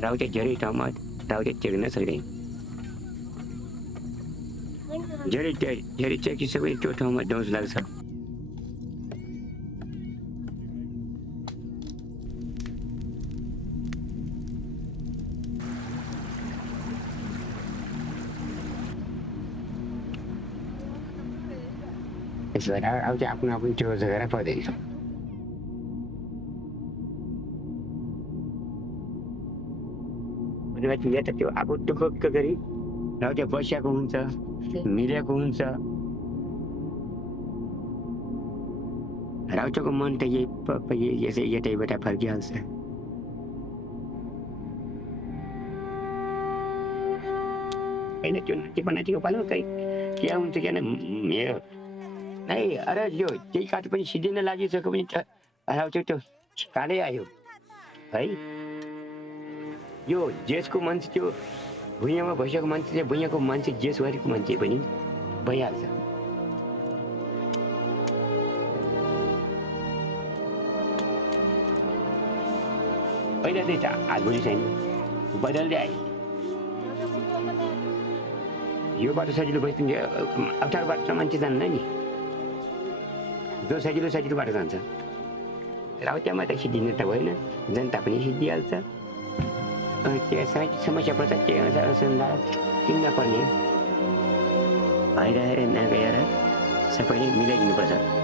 राहुच्या झरी ठाउँमा राहुचे चेक्न सक्दैन झरी चेकिसके त्यो ठाउँमा डोज लाग्छ त्यसो भएर अब चाहिँ आफ्नो आफ्नो त्यो जग्गा पर्दैन भनेपछि या त त्यो आफू दुःख गरी र त्यो बसिएको हुन्छ मिलेको हुन्छ राउचोको मन त यसै यतैबाट फर्किहाल्छ होइन त्यो नातिको पालो खै के हुन्छ कि मेरो नै अरे यो त्यही काठ पनि सिद्धिन लागिसक्यो भने त राउचो त्यो कालै आयो है यो जेसको मान्छे त्यो भुइँमा बसेको मान्छे चाहिँ भुइँको मान्छे जेसवारीको मान्छे पनि भइहाल्छ पहिला चाहिँ हातभुरी छैन बदल्दै आयो यो बाटो सजिलो भइसक्यो अप्ठ्यारो बाटो मान्छे जान्न नि जो सजिलो बाटो जान्छ राउच्यामा त सिद्धिने त भएन जनता पनि सिद्धिहाल्छ त्यो समस्या पर्छ त्यो अनुसन्धान किन्न पर्ने भइरहेर नगएर सबैले मिलाइदिनुपर्छ